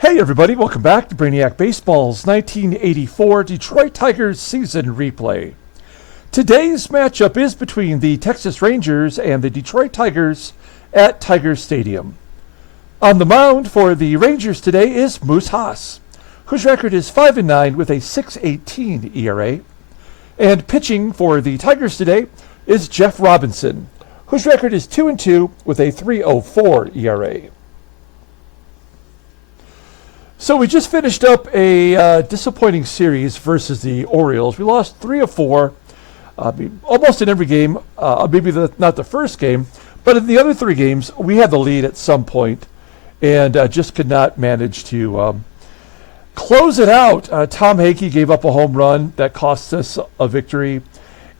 Hey everybody, welcome back to Brainiac Baseball's 1984 Detroit Tigers season replay. Today's matchup is between the Texas Rangers and the Detroit Tigers at Tiger Stadium. On the mound for the Rangers today is Moose Haas, whose record is 5-9 with a 6.18 ERA. And pitching for the Tigers today is Jeff Robinson, whose record is 2-2 with a 3.04 ERA. So we just finished up a disappointing series versus the Orioles. We lost 3 of 4, almost in every game. Maybe not the first game, but in the other 3 games, we had the lead at some point and just could not manage to close it out. Tom Hakey gave up a home run that cost us a victory.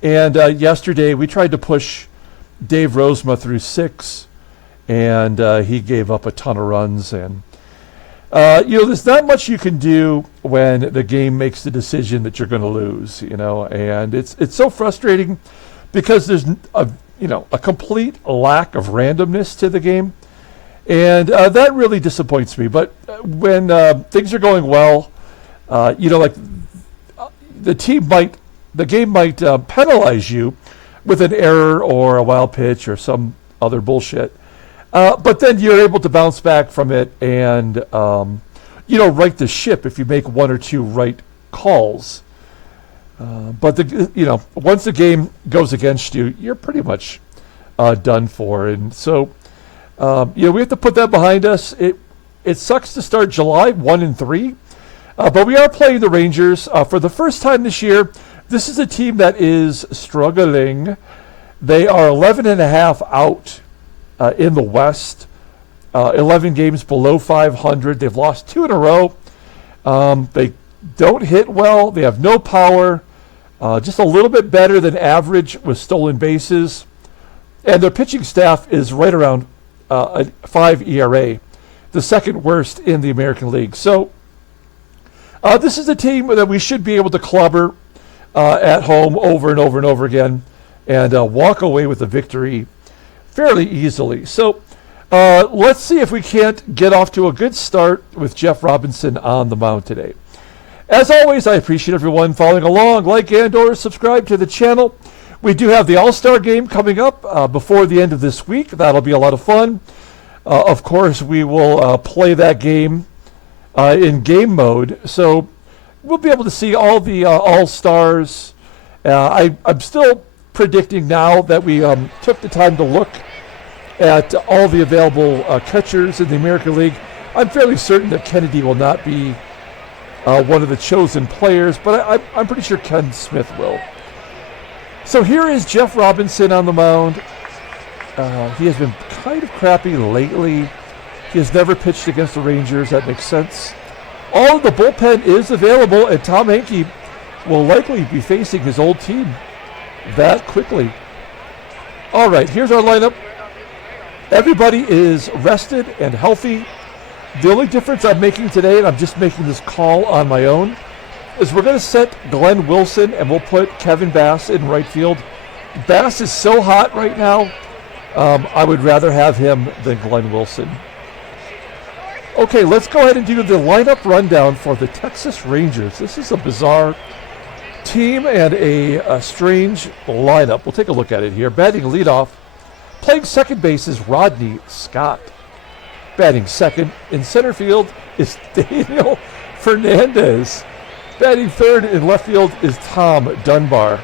And yesterday, we tried to push Dave Rozema through 6, and he gave up a ton of runs. And there's not much you can do when the game makes the decision that you're going to lose, and it's so frustrating because there's a complete lack of randomness to the game, and that really disappoints me. But when things are going well, like the game might penalize you with an error or a wild pitch or some other bullshit. But then you're able to bounce back from it and, right the ship if you make 1 or 2 right calls. But once the game goes against you, you're pretty much done for. And so, we have to put that behind us. It sucks to start July 1-3, but we are playing the Rangers for the first time this year. This is a team that is struggling. They are 11.5 out. In the West, 11 games below 500. They've lost 2 in a row. They don't hit well. They have no power. Just a little bit better than average with stolen bases. And their pitching staff is right around a 5 ERA, the second worst in the American League. So this is a team that we should be able to clobber at home over and over and over again and walk away with a victory fairly easily. So let's see if we can't get off to a good start with Jeff Robinson on the mound today. As always, I appreciate everyone following along. Like and or subscribe to the channel. We do have the All-Star game coming up before the end of this week. That'll be a lot of fun. Of course, we will play that game in game mode. So we'll be able to see all the All-Stars. I'm still predicting now that we took the time to look at all the available catchers in the American League. I'm fairly certain that Kennedy will not be one of the chosen players, but I'm pretty sure Ken Smith will. So here is Jeff Robinson on the mound. He has been kind of crappy lately. He has never pitched against the Rangers. That makes sense. All of the bullpen is available, and Tom Hakey will likely be facing his old team that quickly. All right, here's our lineup. Everybody is rested and healthy. The only difference I'm making today, and I'm just making this call on my own, is we're going to set Glenn Wilson and we'll put Kevin Bass in right field. Bass is so hot right now, I would rather have him than Glenn Wilson. Okay, let's go ahead and do the lineup rundown for the Texas Rangers. This is a bizarre team and a strange lineup. We'll take a look at it here. Batting leadoff, playing second base is Rodney Scott. Batting second in center field is Daniel Fernandez. Batting third in left field is Tom Dunbar.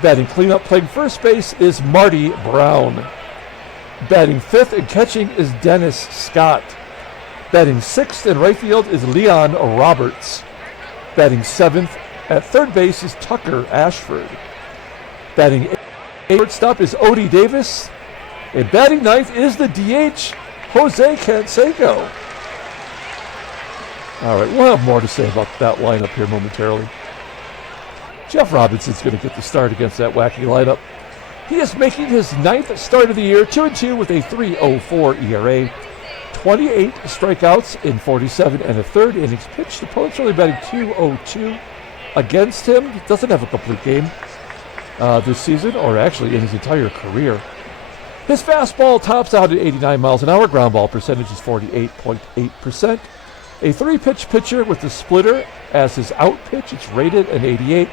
Batting cleanup, playing first base is Marty Brown. Batting fifth and catching is Dennis Scott. Batting sixth in right field is Leon Roberts. Batting seventh at third base is Tucker Ashford. Batting eighth, shortstop is Odie Davis. And batting ninth is the DH, Jose Canseco. All right, we'll have more to say about that lineup here momentarily. Jeff Robinson's going to get the start against that wacky lineup. He is making his 9th start of the year, 2-2 with a 3.04 ERA, 28 strikeouts in 47 and a third innings pitched. Opponent's only batting .202 against him. He doesn't have a complete game this season, or actually in his entire career. His fastball tops out at 89 miles an hour. Ground ball percentage is 48.8%. A 3-pitch pitcher with the splitter as his out pitch. It's rated an 88.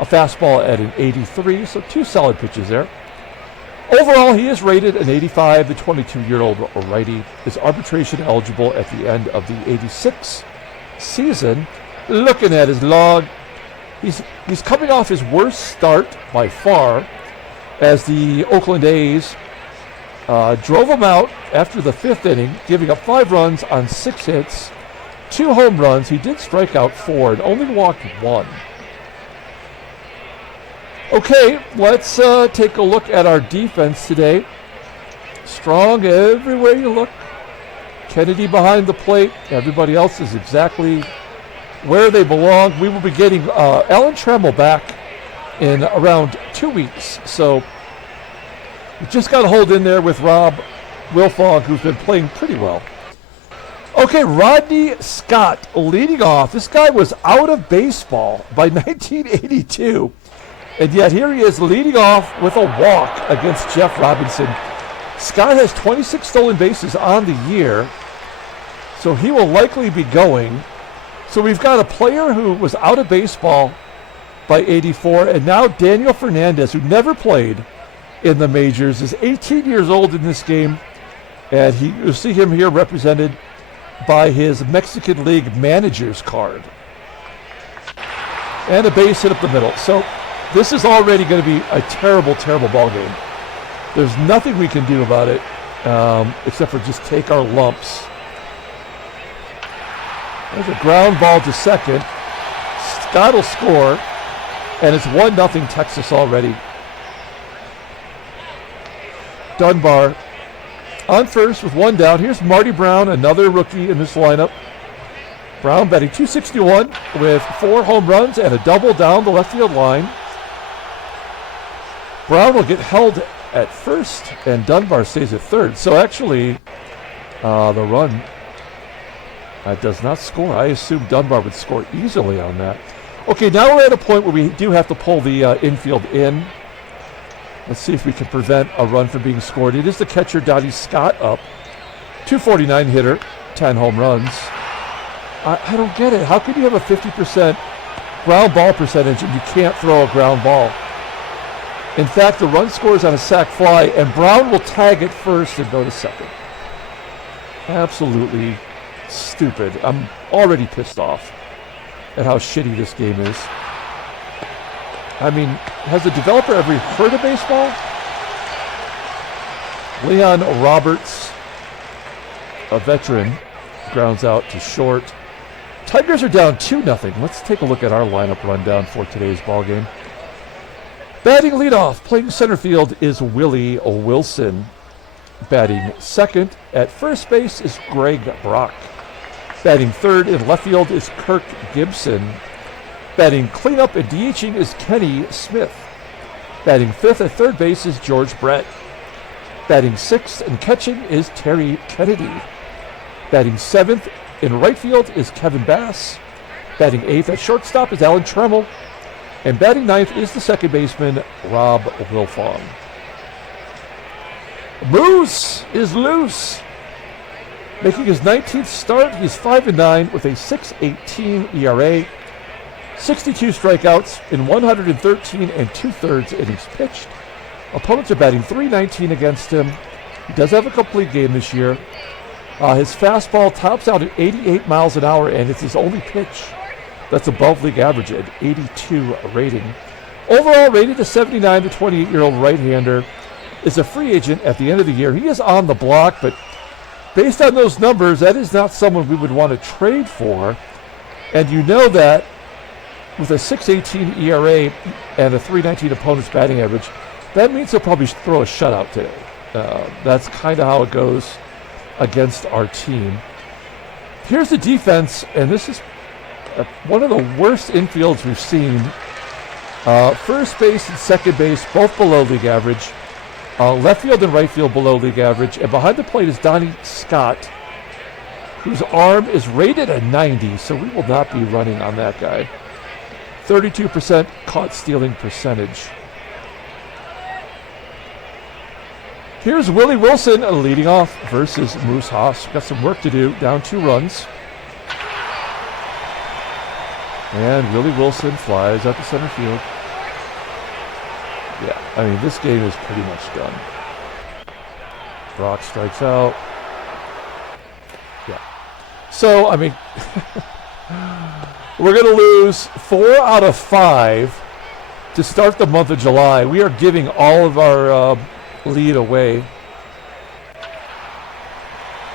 A fastball at an 83, so 2 solid pitches there. Overall, he is rated an 85. The 22-year-old righty is arbitration eligible at the end of the 86 season. Looking at his log, he's coming off his worst start by far, as the Oakland A's drove him out after the 5th inning, giving up 5 runs on 6 hits, 2 home runs. He did strike out 4 and only walked 1. Okay, let's take a look at our defense today. Strong everywhere you look. Kennedy behind the plate. Everybody else is exactly where they belong. We will be getting Alan Trammell back in around 2 weeks. So we just got to hold in there with Rob Wilfong, who's been playing pretty well. Okay, Rodney Scott leading off. This guy was out of baseball by 1982. And yet here he is leading off with a walk against Jeff Robinson. Scott has 26 stolen bases on the year, so he will likely be going. So we've got a player who was out of baseball by 84, and now Daniel Fernandez, who never played in the majors, is 18 years old in this game, and you'll see him here represented by his Mexican League manager's card. And a base hit up the middle. So this is already going to be a terrible, terrible ball game. There's nothing we can do about it except for just take our lumps. There's a ground ball to second. Scott will score, and it's 1-0 Texas already. Dunbar on first with 1 down. Here's Marty Brown, another rookie in this lineup. Brown batting .261 with 4 home runs and a double down the left field line. Brown will get held at first, and Dunbar stays at third. So actually, the run does not score. I assumed Dunbar would score easily on that. Okay, now we're at a point where we do have to pull the infield in. Let's see if we can prevent a run from being scored. It is the catcher, Donnie Scott, up. .249 hitter, 10 home runs. I don't get it. How can you have a 50% ground ball percentage and you can't throw a ground ball? In fact, the run scores on a sac fly, and Brown will tag it first and go to second. Absolutely stupid. I'm already pissed off at how shitty this game is. I mean, has a developer ever heard of baseball? Leon Roberts, a veteran, grounds out to short. Tigers are down 2-0. Let's take a look at our lineup rundown for today's ballgame. Batting leadoff, playing center field, is Willie Wilson. Batting second at first base is Greg Brock. Batting third in left field is Kirk GIBSON. Batting cleanup and DHing is Kenny Smith. Batting fifth at third base is George Brett. Batting sixth and catching is Terry Kennedy. Batting seventh in right field is Kevin Bass. Batting eighth at shortstop is Alan Trammell. And batting ninth is the second baseman, Rob Wilfong. Moose is loose. Making his 19th start, he's 5-9 with a 6.18 ERA, 62 strikeouts in 113 2/3 innings pitched. Opponents are batting .319 against him. He does have a complete game this year. His fastball tops out at 88 miles an hour, and it's his only pitch that's above league average at 82 rating. Overall rated a 79, the 28-year-old right-hander is a free agent at the end of the year. He is on the block, but based on those numbers, that is not someone we would want to trade for. And you know that with a 6.18 ERA and a 3.19 opponent's batting average, that means he'll probably throw a shutout today. That's kind of how it goes against our team. Here's the defense, and this is one of the worst infields we've seen. First base and second base, both below league average. Left field and right field below league average. And behind the plate is Donnie Scott, whose arm is rated at 90, so we will not be running on that guy. 32% caught stealing percentage. Here's Willie Wilson leading off versus Moose Haas. Got some work to do, down 2 runs. And Willie Wilson flies out to center field. Yeah, I mean, this game is pretty much done. Brock strikes out. Yeah. So, I mean, we're going to lose 4 out of 5 to start the month of July. We are giving all of our lead away.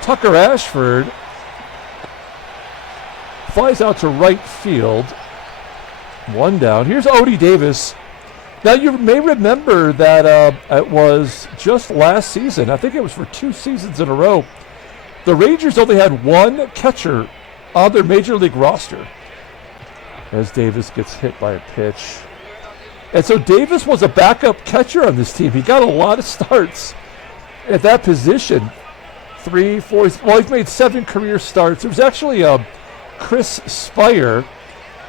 Tucker Ashford flies out to right field. 1 down. Here's Odie Davis. Now, you may remember that it was just last season. I think it was for 2 seasons in a row. The Rangers only had 1 catcher on their Major League roster as Davis gets hit by a pitch. And so Davis was a backup catcher on this team. He got a lot of starts at that position. 3, 4, well, he's made 7 career starts. There was actually Chris Spire,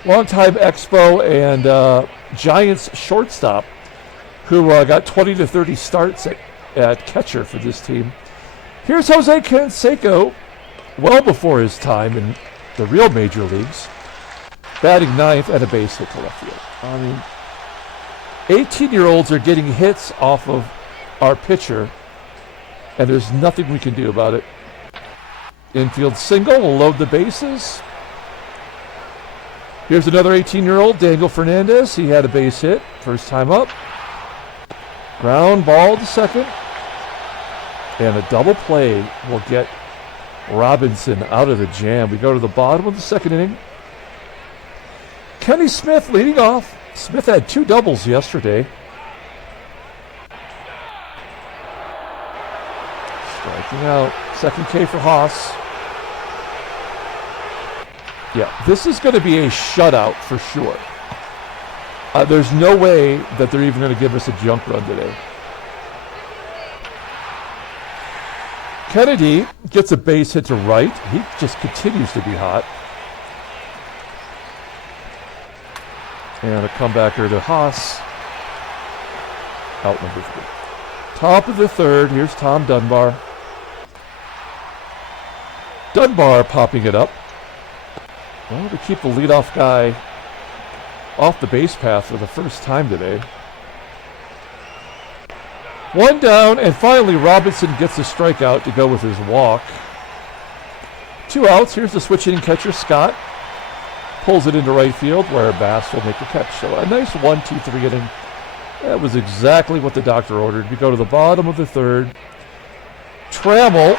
longtime Expo and Giants shortstop, who got 20 to 30 starts at catcher for this team. Here's Jose Canseco, well before his time in the real major leagues, batting 9th and a base hit to left field. I mean, 18-year-olds are getting hits off of our pitcher, and there's nothing we can do about it. Infield single will load the bases. Here's another 18-year-old, Daniel Fernandez. He had a base hit, first time up. Ground ball to second. And a double play will get Robinson out of the jam. We go to the bottom of the second inning. Kenny Smith leading off. Smith had 2 doubles yesterday. Striking out. Second K for Haas. Yeah, this is going to be a shutout for sure. There's no way that they're even going to give us a junk run today. Kennedy gets a base hit to right. He just continues to be hot. And a comebacker to Haas. Out number 3. Top of the third. Here's Tom Dunbar. Dunbar popping it up. Well, to keep the leadoff guy off the base path for the first time today. 1 down, and finally Robinson gets a strikeout to go with his walk. 2 outs. Here's the switch hitting catcher, Scott. Pulls it into right field where Bass will make the catch. So a nice 1-2-3 inning. That was exactly what the doctor ordered. We go to the bottom of the third. Trammell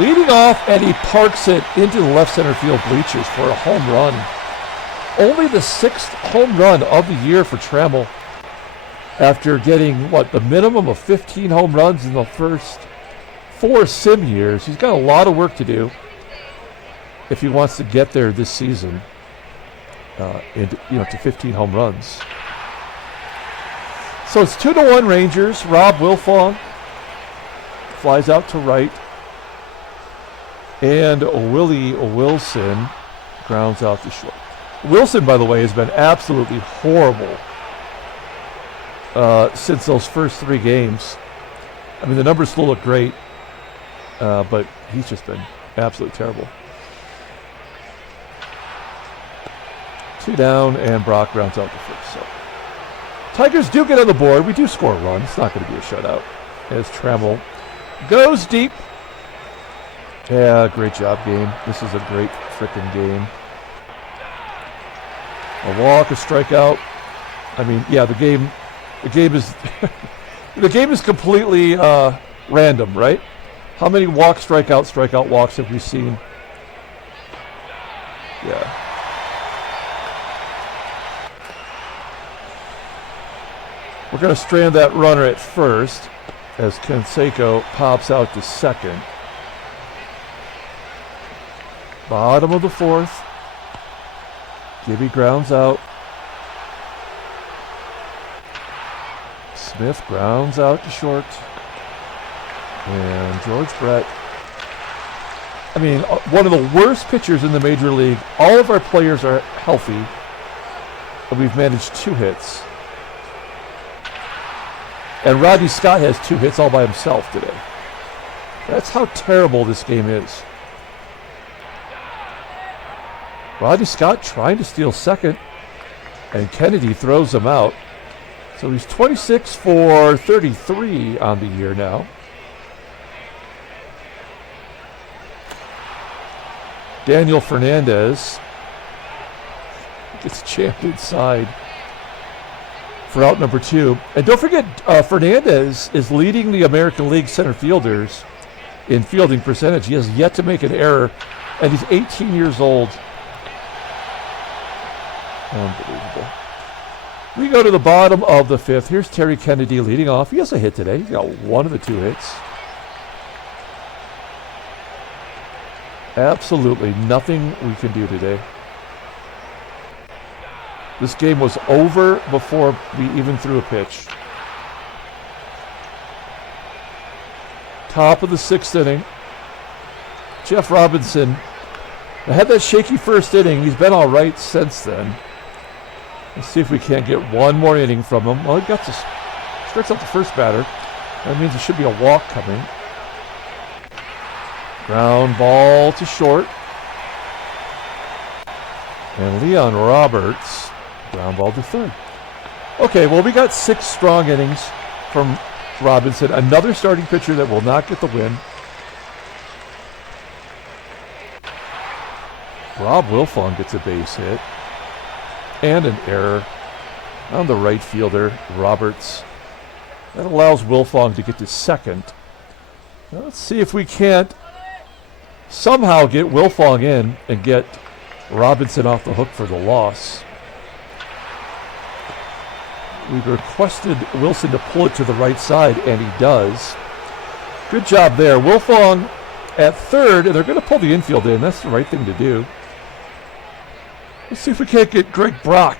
leading off, and he parks it into the left center field bleachers for a home run. Only the 6th home run of the year for Trammell after getting, the minimum of 15 home runs in the first 4 sim years. He's got a lot of work to do if he wants to get there this season, to 15 home runs. So it's 2-1 Rangers. Rob Wilfong flies out to right. And Willie Wilson grounds out to short. Wilson, by the way, has been absolutely horrible since those first 3 games. I mean, the numbers still look great, but he's just been absolutely terrible. 2 down, and Brock grounds out to first. So Tigers do get on the board. We do score a run. It's not going to be a shutout as Trammell goes deep. Yeah, great job, game. This is a great frickin' game. A walk, a strikeout. I mean, yeah, the game is the game is completely random, right? How many walks, strikeout, walks have we seen? Yeah. We're going to strand that runner at first as Canseco pops out to second. Bottom of the 4th. Gibby grounds out. Smith grounds out to short. And George Brett. I mean, one of the worst pitchers in the major league. All of our players are healthy. And we've managed 2 hits. And Rodney Scott has 2 hits all by himself today. That's how terrible this game is. Rodney Scott trying to steal second, and Kennedy throws him out. So he's 26 for 33 on the year now. Daniel Fernandez gets jammed inside for out number 2. And don't forget, Fernandez is leading the American League center fielders in fielding percentage. He has yet to make an error, and he's 18 years old. Unbelievable. We go to the bottom of the 5th. Here's Terry Kennedy leading off. He has a hit today. He's got one of the 2 hits. Absolutely nothing we can do today. This game was over before we even threw a pitch. Top of the 6th inning. Jeff Robinson had that shaky first inning. He's been all right since then. Let's see if we can't get one more inning from him. Well, he strikes out the first batter. That means there should be a walk coming. Ground ball to short. And Leon Roberts, ground ball to third. Okay, well, we got 6 strong innings from Robinson. Another starting pitcher that will not get the win. Rob Wilfong gets a base hit. And an error on the right fielder, Roberts. That allows Wilfong to get to second. Now let's see if we can't somehow get Wilfong in and get Robinson off the hook for the loss. We've requested Wilson to pull it to the right side, and he does. Good job there. Wilfong at third, and they're going to pull the infield in. That's the right thing to do. Let's see if we can't get Greg Brock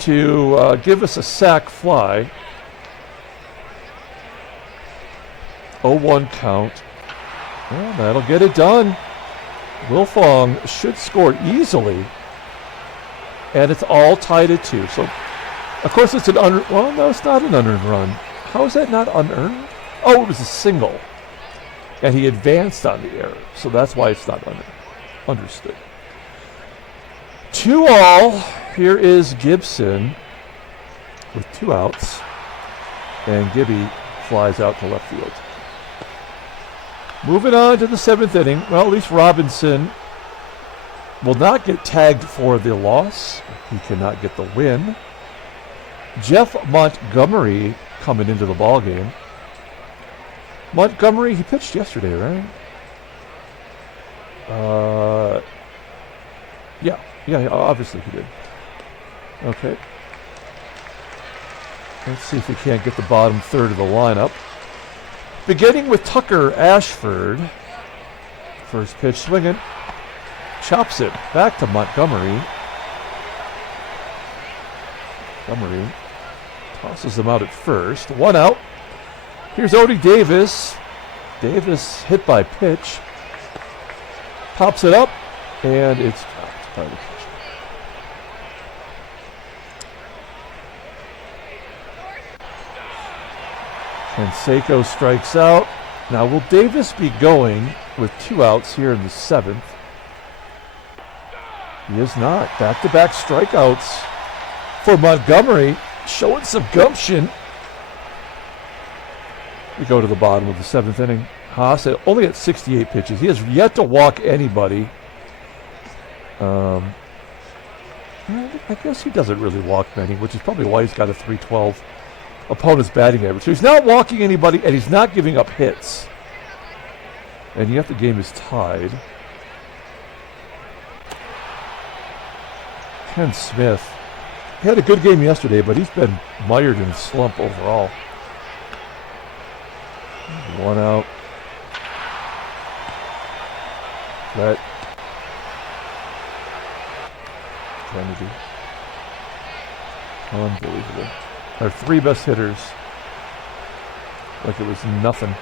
to give us a sac fly. 0-1 count. Well, that'll get it done. Wilfong should score easily. And it's all tied at 2. So, of course, it's an unearned. Well, no, it's not an unearned run. How is that not unearned? Oh, it was a single. And he advanced on the error. So that's why it's not unearned. Understood. 2-all. Here is Gibson with 2 outs. And Gibby flies out to left field. Moving on to the 7th inning. Well, at least Robinson will not get tagged for the loss. He cannot get the win. Jeff Montgomery coming into the ball game. Montgomery, he pitched yesterday, right? Yeah, obviously he did. Okay. Let's see if we can't get the bottom third of the lineup. Beginning with Tucker Ashford. First pitch swinging. Chops it back to Montgomery. Montgomery tosses them out at first. 1 out. Here's Odie Davis. Davis hit by pitch. Pops it up, and it's dropped by the pitcher. CANSECO strikes out. Now, will Davis be going with 2 outs here in the 7th? He is not. Back-to-back strikeouts for Montgomery, showing some gumption. We go to the bottom of the 7th inning. Haas only at 68 pitches. He has yet to walk anybody. I guess he doesn't really walk many, which is probably why he's got a .312 opponent's batting average. So he's not walking anybody, and he's not giving up hits. And yet the game is tied. Ken Smith. He had a good game yesterday, but he's been mired in a slump overall. 1 out. Let Kennedy. Unbelievable. Our 3 best hitters. Like it was nothing.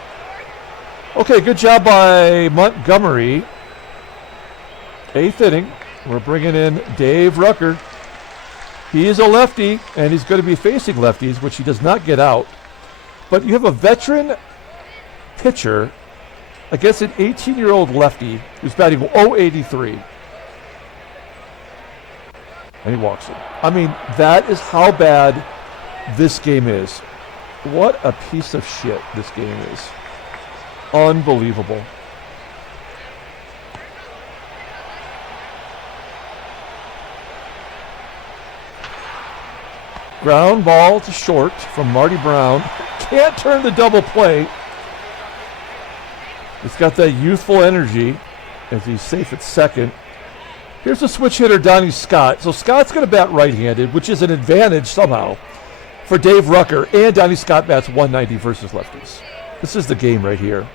Okay, good job by Montgomery. 8th inning. We're bringing in Dave Rucker. He is a lefty, and he's going to be facing lefties, which he does not get out. But you have a veteran pitcher against an 18-year-old lefty who's batting .083. And he walks it. I mean, that is how bad this game is. What a piece of shit this game is. Unbelievable. Ground ball to short from Marty Brown. Can't turn the double play. He's got that youthful energy as he's safe at second. Here's the switch hitter, Donnie Scott. So Scott's going to bat right-handed, which is an advantage somehow for Dave Rucker. And Donnie Scott bats 190 versus lefties. This is the game right here.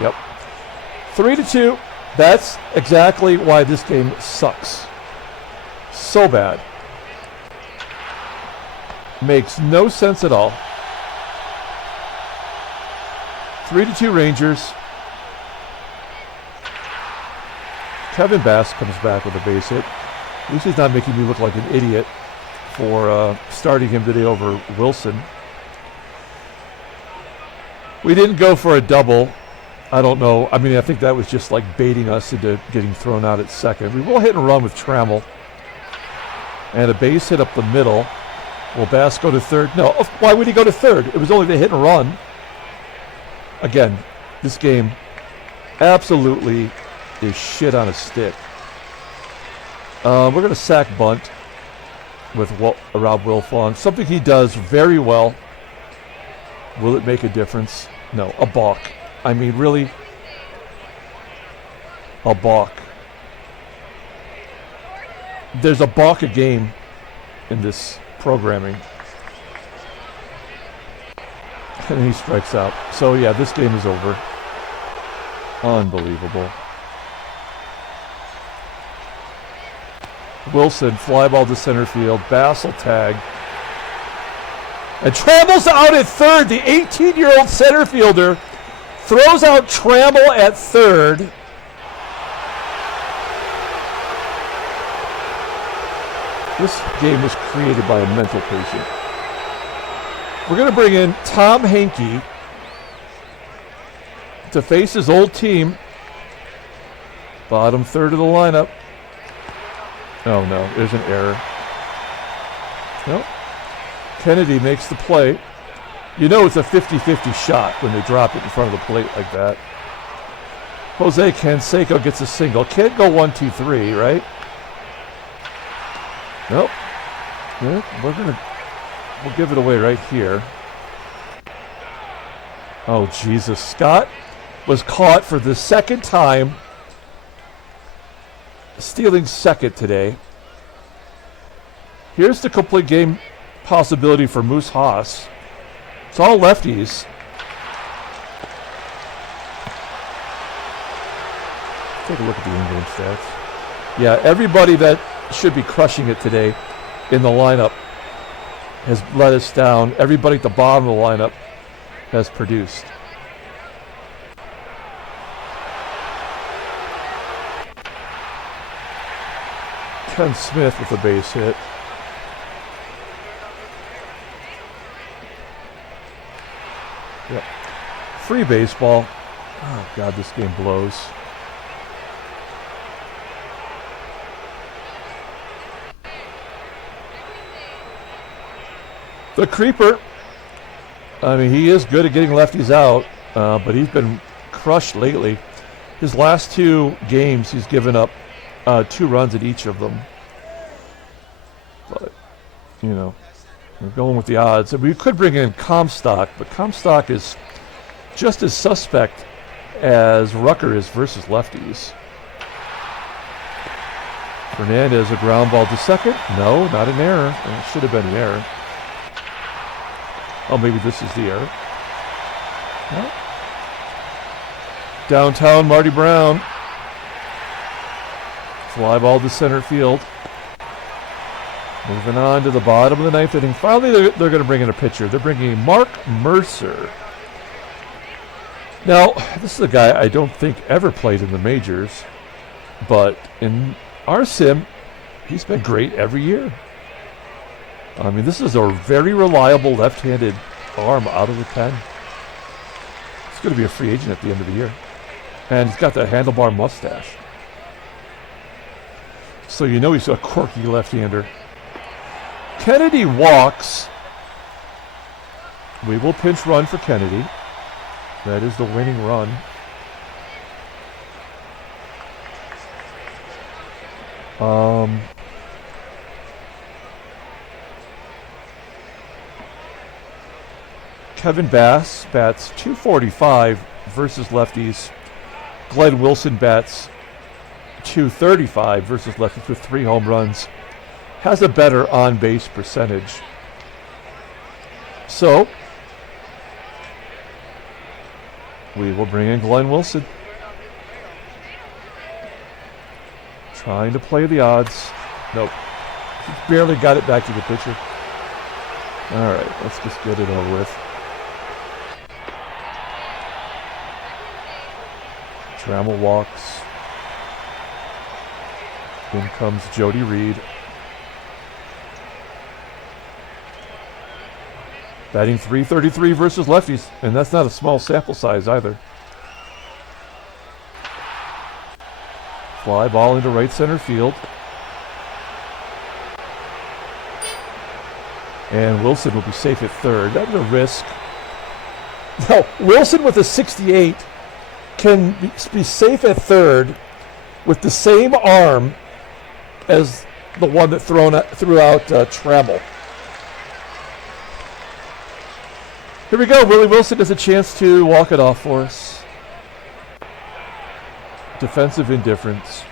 Yep. 3-2. That's exactly why this game sucks. So bad. Makes no sense at all. 3-2 Rangers. Kevin Bass comes back with a base hit. At least he's not making me look like an idiot for starting him today over Wilson. We didn't go for a double. I don't know. I mean, I think that was just like baiting us into getting thrown out at second. We will hit and run with Trammell. And a base hit up the middle. Will Bass go to third? No. Why would he go to third? It was only the hit and run. Again, this game absolutely is shit on a stick. We're going to sack bunt with Rob Wilfong. Something he does very well. Will it make a difference? No. A balk. I mean, really? A balk. There's a balk a game in this programming. And he strikes out. So yeah, this game is over. Unbelievable. Wilson, fly ball to center field. Bass will tag. And Trammell's out at third. The 18-year-old center fielder throws out Trammell at third. This game was created by a mental patient. We're going to bring in Tom Hankey to face his old team. Bottom third of the lineup. Oh no, there's an error. Nope. Kennedy makes the play. You know it's a 50-50 shot when they drop it in front of the plate like that. Jose Canseco gets a single. Can't go 1-2-3, right? Nope. Yeah, we'll give it away right here. Oh, Jesus. Scott was caught for the second time stealing second today. Here's the complete game possibility for Moose Haas. It's all lefties. Take a look at the in-game stats. Yeah, everybody that should be crushing it today in the lineup has let us down. Everybody at the bottom of the lineup has produced. Ken Smith with a base hit. Yep. Free baseball. Oh, God, this game blows. The creeper. I mean, he is good at getting lefties out, but he's been crushed lately. His last two games, he's given up 2 runs at each of them. But, you know, we're going with the odds. And we could bring in Comstock, but Comstock is just as suspect as Rucker is versus lefties. Fernandez, a ground ball to second. No, not an error. It should have been an error. Oh, maybe this is the error. No. Downtown, Marty Brown. Fly ball to center field. Moving on to the bottom of the ninth inning. Finally, they're going to bring in a pitcher. They're bringing in Mark Mercer. Now, this is a guy I don't think ever played in the majors, but in our sim, he's been great every year. I mean, this is a very reliable left-handed arm out of the pen. He's going to be a free agent at the end of the year. And he's got that handlebar mustache. So you know he's a quirky left-hander. Kennedy walks. We will pinch run for Kennedy. That is the winning run. Kevin Bass bats .245 versus lefties. Glenn Wilson bats .235 versus lefties with 3 home runs. Has a better on-base percentage. So, we will bring in Glenn Wilson. Trying to play the odds. Nope. He barely got it back to the pitcher. All right, let's just get it over with. Trammell walks. In comes Jody Reed. Batting .333 versus lefties, and that's not a small sample size either. Fly ball into right center field. And Wilson will be safe at third. That's a risk. No, Wilson with a 68 can be safe at third with the same arm as the one that threw out Trammell. Here we go. Willie Wilson has a chance to walk it off for us. Defensive indifference,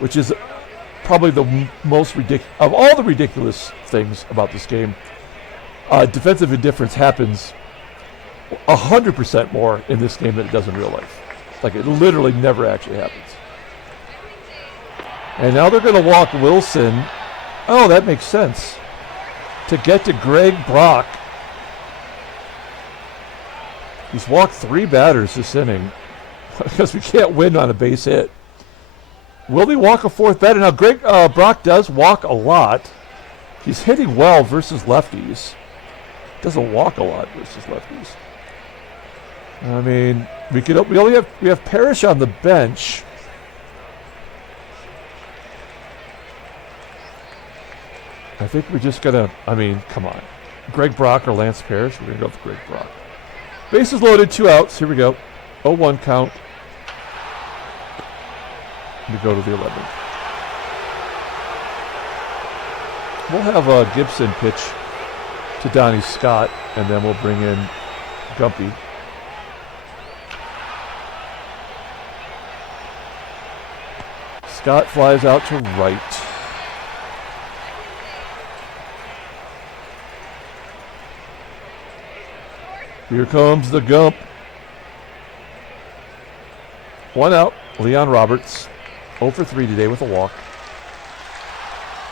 which is probably the most ridiculous of all the ridiculous things about this game. Defensive indifference happens 100% more in this game than it does in real life. Like, it literally never actually happens. And now they're going to walk Wilson. Oh, that makes sense. To get to Greg Brock. He's walked 3 batters this inning because we can't win on a base hit. Will he walk a 4th batter? Now, Greg Brock does walk a lot. He's hitting well versus lefties. Doesn't walk a lot versus lefties. I mean, we have Parrish on the bench. I think we're just gonna. I mean, come on, Greg Brock or Lance Parrish. We're gonna go with Greg Brock. Bases loaded, 2 outs. Here we go. 0-1 count. We go to the 11th. We'll have Gibson pitch to Donnie Scott, and then we'll bring in Gumpy. Scott flies out to right. Here comes the Gump. 1 out. Leon Roberts, 0 for 3 today with a walk.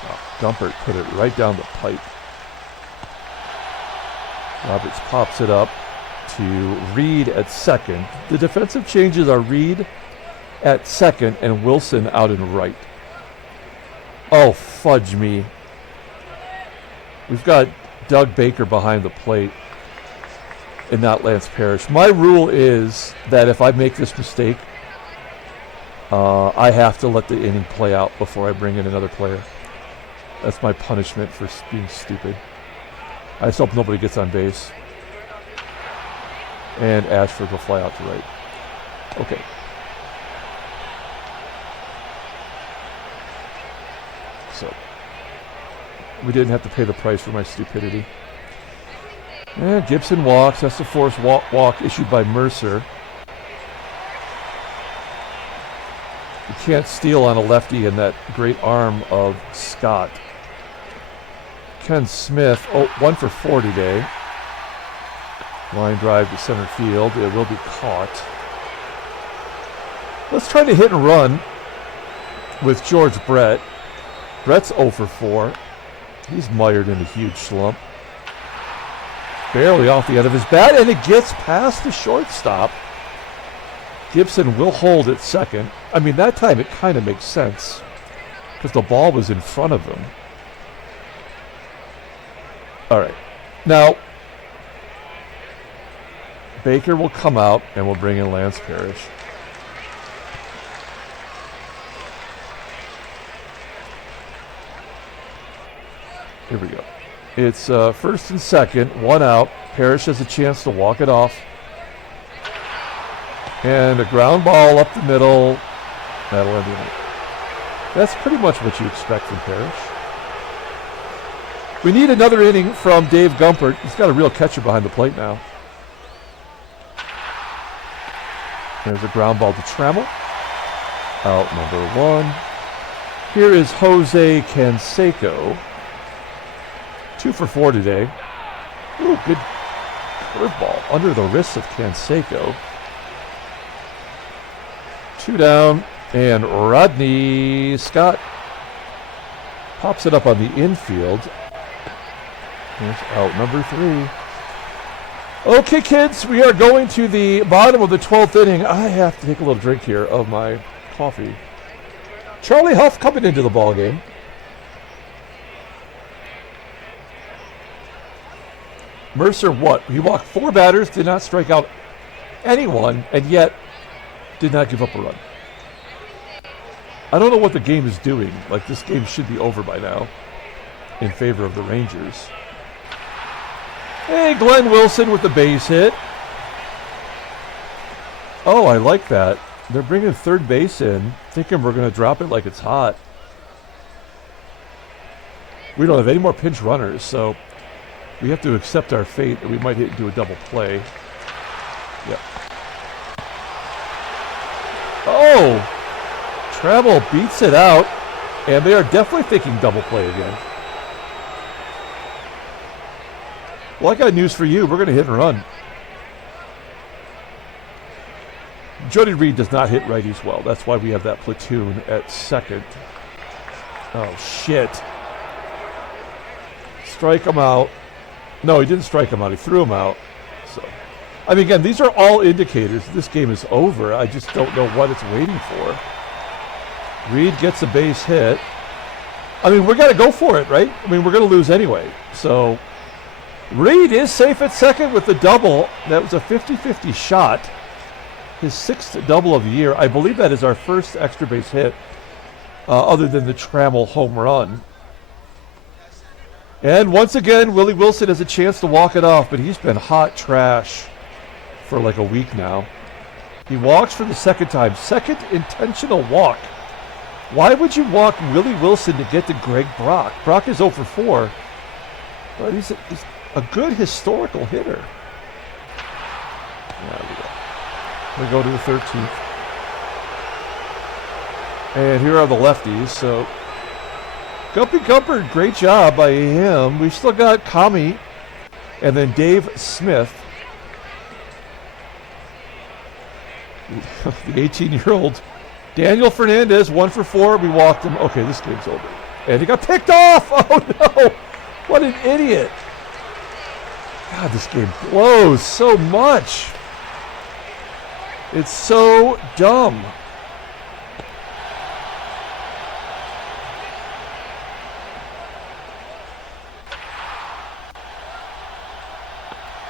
Oh, Gumpert put it right down the pipe. Roberts pops it up to Reed at second. The defensive changes are Reed at second and Wilson out in right. Oh, fudge me. We've got Doug Baker behind the plate and not Lance Parrish. My rule is that if I make this mistake, I have to let the inning play out before I bring in another player. That's my punishment for being stupid. I just hope nobody gets on base. And ASHFORD will fly out to right. Okay. So, we didn't have to pay the price for my stupidity. And Gibson walks. That's the forced walk issued by Mercer. You can't steal on a lefty in that great arm of Scott. Ken Smith, 1 for 4 today. Line drive to center field. It will be caught. Let's try to hit and run with George Brett. Brett's 0 for 4. He's mired in a huge slump. Barely off the end of his bat, and it gets past the shortstop. Gibson will hold at second. I mean, that time it kind of makes sense because the ball was in front of him. All right. Now, Baker will come out, and we'll bring in Lance Parrish. Here we go. It's first and second, one out. Parrish has a chance to walk it off. And a ground ball up the middle. That'll end it. That's pretty much what you expect from Parrish. We need another inning from Dave Gumpert. He's got a real catcher behind the plate now. There's a ground ball to Trammell. Out number one. Here is Jose Canseco. 2 for 4 today. Ooh, good curveball under the wrist of Canseco. 2 down, and Rodney Scott pops it up on the infield. Here's out number 3. Okay, kids, we are going to the bottom of the 12th inning. I have to take a little drink here of my coffee. Charlie Huff coming into the ball game. Mercer, what? He walked 4 batters, did not strike out anyone, and yet did not give up a run. I don't know what the game is doing. Like, this game should be over by now in favor of the Rangers. Hey, Glenn Wilson with the base hit. Oh, I like that. They're bringing third base in, thinking we're going to drop it like it's hot. We don't have any more pinch runners, so we have to accept our fate that we might hit into a double play. Yep. Oh! Trammell beats it out, and they are definitely thinking double play again. Well, I got news for you. We're going to hit and run. Jody Reed does not hit righties well. That's why we have that platoon at second. Oh, shit. Strike him out. No, he didn't strike him out. He threw him out. So, I mean, again, these are all indicators this game is over. I just don't know what it's waiting for. Reed gets a base hit. I mean, we're going to go for it, right? I mean, we're going to lose anyway. So, Reed is safe at second with the double. That was a 50-50 shot. His 6th double of the year. I believe that is our first extra base hit other than the Trammell home run. And once again, Willie Wilson has a chance to walk it off, but he's been hot trash for like a week now. He walks for the second time. Second intentional walk. Why would you walk Willie Wilson to get to Greg Brock? Brock is 0 for 4, but he's a good historical hitter. There we go. We go to the 13th. And here are the lefties. So, Gumpy Gumpert, great job by him. We've still got Kami and then Dave Smith. The 18-year-old Daniel Fernandez, 1 for 4. We walked him. Okay, this game's over. And he got picked off. Oh, no. What an idiot. God, this game blows so much. It's so dumb.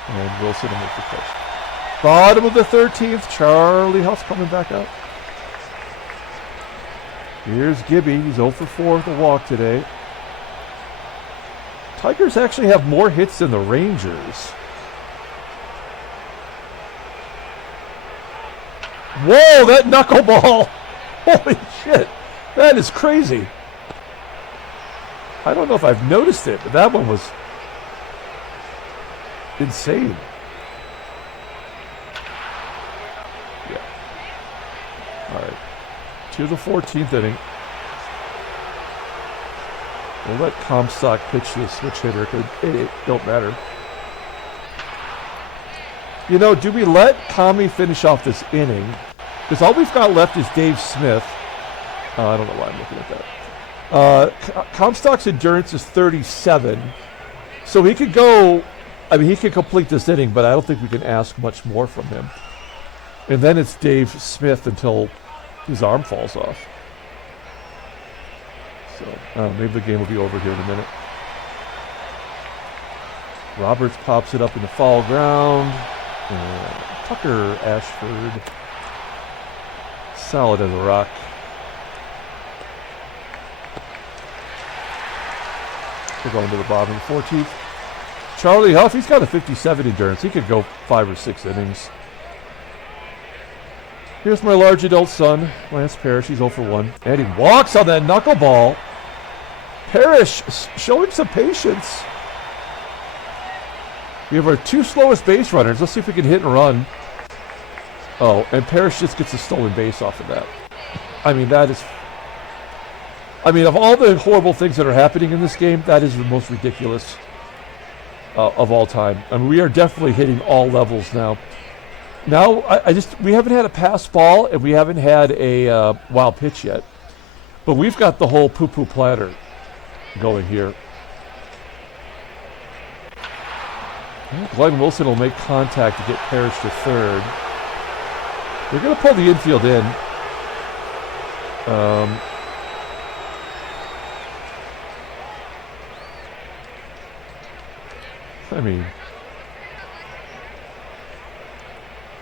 And Wilson will make the catch. Bottom of the 13th, Charlie Huff coming back up. Here's Gibby. He's 0 for 4 with a walk today. Tigers actually have more hits than the Rangers. Whoa, that knuckleball. Holy shit. That is crazy. I don't know if I've noticed it, but that one was insane. Yeah. All right. To the 14th inning. We'll let Comstock pitch to the switch hitter because it don't matter. You know, do we let Kami finish off this inning? Because all we've got left is Dave Smith. I don't know why I'm looking at that. Comstock's endurance is 37. So he could go, I mean, he could complete this inning, but I don't think we can ask much more from him. And then it's Dave Smith until his arm falls off. So maybe the game will be over here in a minute. Roberts pops it up in the foul ground. Tucker Ashford, solid as a rock. We're going to the bottom of the 14th. Charlie Huff, he's got a 57 endurance. He could go 5 or 6 innings. Here's my large adult son, Lance Parrish. He's 0 for 1. And he walks on that knuckleball. Parrish showing some patience. We have our 2 slowest base runners. Let's see if we can hit and run. Oh, and Parrish just gets a stolen base off of that. I mean, that is... I mean, of all the horrible things that are happening in this game, that is the most ridiculous of all time. I mean, we are definitely hitting all levels now. Now, we haven't had a pass ball, and we haven't had a wild pitch yet. But we've got the whole poo-poo platter going here. Glenn Wilson will make contact to get Parrish to third. They're going to pull the infield in. I mean,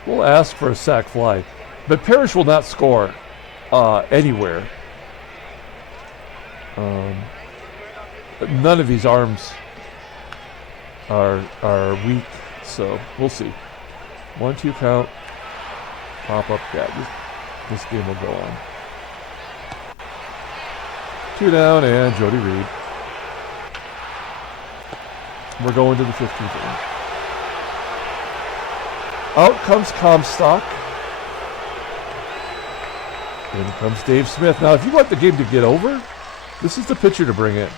we'll ask for a sac fly, but Parrish will not score anywhere. None of these arms are weak, so we'll see. 1-2 count. Pop up. Yeah, this game will go on. 2 down and Jody Reed. We're going to the 15th inning. Out comes Comstock. In comes Dave Smith. Now, if you want the game to get over, this is the pitcher to bring in.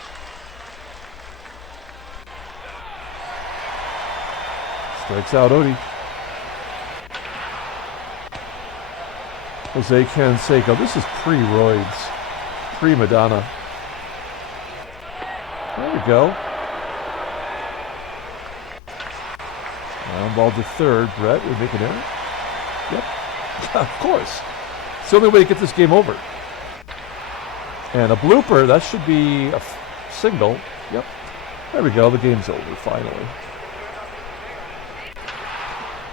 Strikes out Odie. Jose Canseco. This is pre-roids. Pre-Madonna. There we go. Ground ball to third. Brett would make an error. Yep. Of course. It's the only way to get this game over. And a blooper. That should be a single. Yep. There we go. The game's over finally.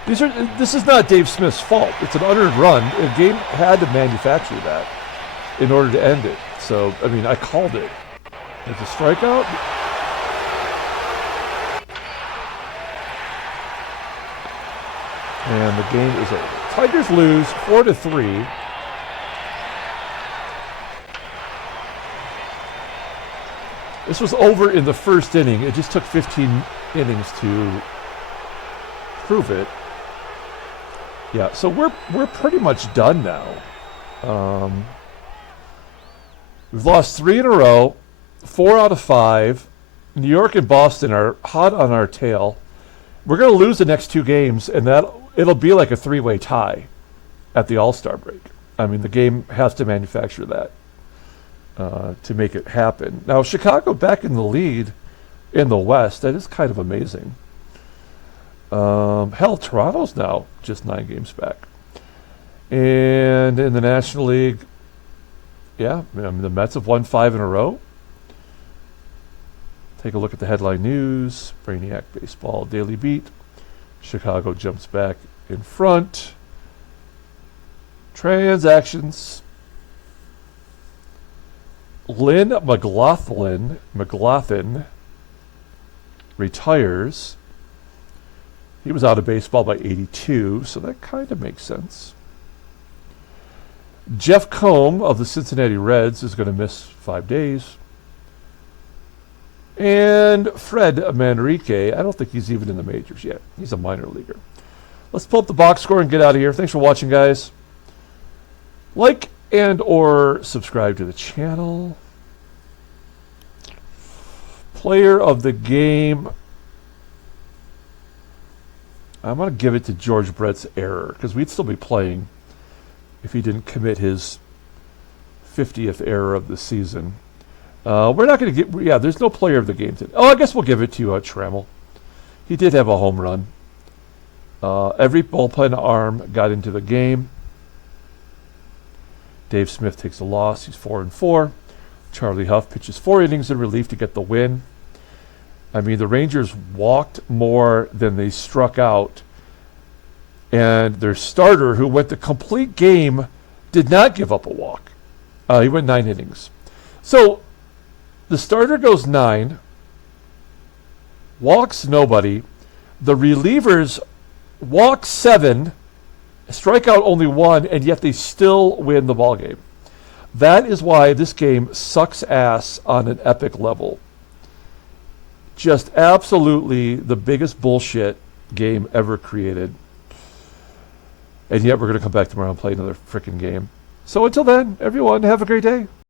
This is not Dave Smith's fault. It's an unearned run. The game had to manufacture that in order to end it. So, I mean, I called it. It's a strikeout. And the game is over. Tigers lose 4-3. This was over in the first inning. It just took 15 innings to prove it. Yeah, so we're pretty much done now. We've lost 3 in a row, 4 out of 5. New York and Boston are hot on our tail. We're going to lose the next 2 games, and it'll be like a 3-way tie at the All-Star break. I mean, the game has to manufacture that to make it happen. Now, Chicago back in the lead in the West. That is kind of amazing. Hell, Toronto's now just 9 games back. And in the National League, yeah, I mean, the Mets have won 5 in a row. Take a look at the headline news. Brainiac Baseball Daily Beat. Chicago jumps back in front. Transactions. Lynn McLaughlin retires. He was out of baseball by 82, so that kind of makes sense. Jeff Combe of the Cincinnati Reds is going to miss 5 days. And Fred Manrique, I don't think he's even in the majors yet. He's a minor leaguer. Let's pull up the box score and get out of here. Thanks for watching, guys. Like and or subscribe to the channel. Player of the game. I'm going to give it to George Brett's error, because we'd still be playing if he didn't commit his 50th error of the season. We're not going to get... Yeah, there's no player of the game today. Oh, I guess we'll give it to Trammell. He did have a home run. Every bullpen arm got into the game. Dave Smith takes a loss. He's 4-4. Charlie Huff pitches 4 innings in relief to get the win. I mean, the Rangers walked more than they struck out. And their starter, who went the complete game, did not give up a walk. He went 9 innings. So the starter goes 9. walks nobody. The relievers walk 7, strike out only 1, and yet they still win the ball game. That is why this game sucks ass on an epic level. Just absolutely the biggest bullshit game ever created. And yet we're going to come back tomorrow and play another freaking game. So until then, everyone, have a great day.